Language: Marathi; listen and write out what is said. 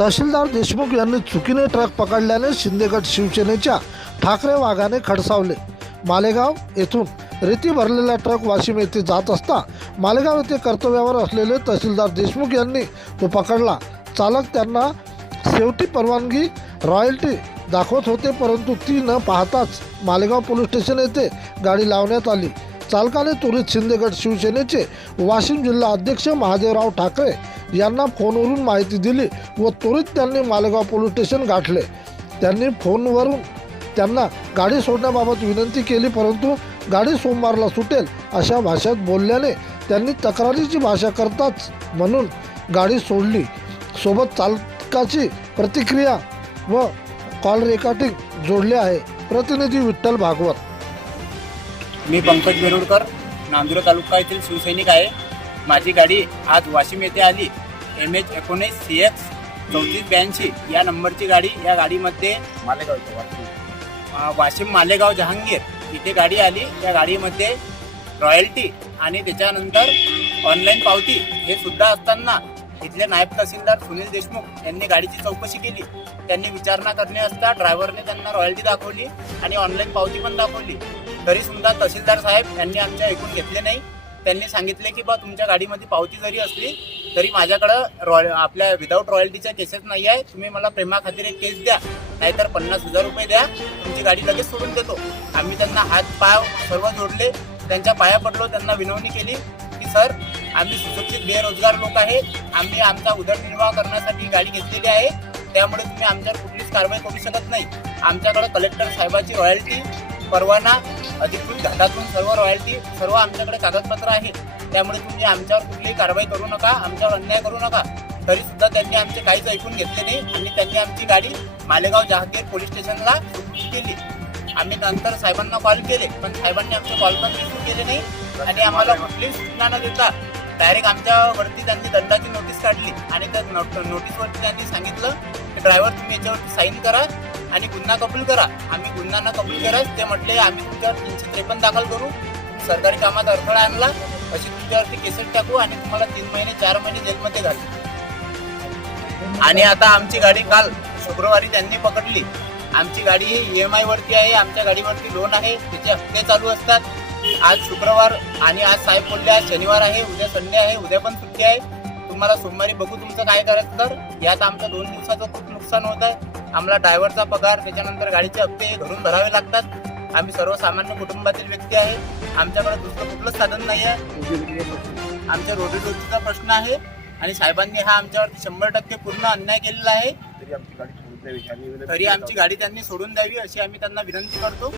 तहसीलदार देशमुख यांनी चुकीने ट्रक पकडल्याने शिंदेगड शिवसेनेच्या ठाकरे वाघाने खडसावले। मालेगाव येथून रेती भरलेला ट्रक वाशिम येथे जात असता मालेगाव येथे कर्तव्यावर असलेले तहसीलदार देशमुख यांनी तो पकडला। चालक त्यांना शेवटी परवानगी रॉयल्टी दाखवत होते, परंतु ती न पाहताच मालेगाव पोलीस स्टेशन येथे गाडी लावण्यात आली। चालकाने त्वरित शिंदेगड शिवसेनेचे वाशिम जिल्हा अध्यक्ष महादेवराव ठाकरे यांना फोनवरून माहिती दिली व त्वरित त्यांनी मालेगाव पोलीस स्टेशन गाठले। त्यांनी फोनवरून त्यांना गाडी सोडण्याबाबत विनंती केली, परंतु गाडी सोमवारला सुटेल अशा भाषेत बोलल्याने त्यांनी तक्रारीची भाषा करताच म्हणून गाडी सोडली। सोबत चालकाची प्रतिक्रिया व कॉल रेकॉर्डिंग जोडले आहे। प्रतिनिधी विठ्ठल भागवत। मी पंकज बेरुडकर, नांदुरा तालुका येथील शिवसैनिक आहे। माझी गाडी आज वाशिम येथे आली। MH19 CX 3482 या नंबरची गाडी। या गाडीमध्ये वाशिम मालेगाव जहांगीर इथे गाडी आली। या गाडीमध्ये रॉयल्टी आणि त्याच्यानंतर ऑनलाईन पावती हे सुद्धा असताना इथले नायब तहसीलदार सुनील देशमुख यांनी गाडीची चौकशी केली। त्यांनी विचारणा करणे असता ड्रायव्हरने त्यांना रॉयल्टी दाखवली आणि ऑनलाईन पावती पण दाखवली, तरी सुद्धा तहसीलदार साहेब यांनी आमच्या ऐकून घेतले नाही। त्यांनी सांगितले की बा तुमच्या गाडीमध्ये पावती जरी असली तरी माझ्याकडं आपल्या विदाऊट रॉयल्टीच्या केसेस नाही आहे, तुम्ही मला प्रेमाखातीर एक केस द्या, नाहीतर 50,000 रुपये द्या, तुमची गाडी लगेच सोडून देतो। आम्ही त्यांना हात पाय सर्व जोडले, त्यांच्या पाया पडलो, त्यांना विनवणी केली की सर आम्ही सुशिक्षित बेरोजगार लोक आहे, आम्ही आमचा उदरनिर्वाह करण्यासाठी गाडी घेतलेली आहे, त्यामुळे तुम्ही आमच्यावर कुठलीच कारवाई करू शकत नाही। आमच्याकडे कलेक्टर साहेबाची रॉयल्टी, परवाना, अधिकृत घाटातून सर्व रॉयल्टी सर्व आमच्याकडे कागदपत्र आहे, त्यामुळे तुम्ही आमच्यावर कुठलीही कारवाई करू नका, आमच्यावर अन्याय करू नका। तरी सुद्धा त्यांनी आमचे काहीच ऐकून घेतले नाही आणि त्यांनी आमची गाडी मालेगाव जहांगीर पोलीस स्टेशनला सुपूर्द केली। आम्ही नंतर साहेबांना कॉल केले, पण साहेबांनी आमचे कॉल पण रिसीव्ह केले नाही आणि आम्हाला कुठलीच सूचना न देता डायरेक्ट आमच्यावरती त्यांनी दंडाची नोटीस काढली आणि त्या नोटीसवरती त्यांनी सांगितलं की ड्रायव्हर तुम्ही याच्यावरती साईन करा आणि गुन्हा कबूल करा। आम्ही गुन्हा न कबूल कराच ते म्हटले आम्ही तुमच्यावर 353 दाखल करू, सरकारी कामात अडथळा आणला अशी तुमच्यावरती केसेस टाकू आणि तुम्हाला 3 महिने 4 महिने जेलमध्ये घालू। आणि आता आमची गाडी काल शुक्रवारी त्यांनी पकडली। आमची गाडी ही EMI वरती आहे, आमच्या गाडीवरती लोन आहे, त्याचे हप्ते चालू असतात। आज शुक्रवार आणि आज साहेब बोलले आज शनिवार आहे, उद्या संडे आहे, उद्या पण सुट्टी आहे, तुम्हाला सोमवारी बघू तुमचं काय करायचं। तर यात आमचं 2 दिवसाचं खूप नुकसान होत आहे। आम्हाला ड्रायव्हरचा पगार, त्याच्यानंतर गाडीचे हप्ते घरून भरावे लागतात। आम्ही सर्वसामान्य कुटुंबातील व्यक्ती आहे, आमच्याकडे दुसरं कुठलंच साधन नाही आहे। आमच्या रोजीरोटीचा प्रश्न आहे आणि साहेबांनी हा आमच्यावरती 100% पूर्ण अन्याय केलेला आहे। तरी आमची गाडी त्यांनी सोडून द्यावी अशी आम्ही त्यांना विनंती करतो।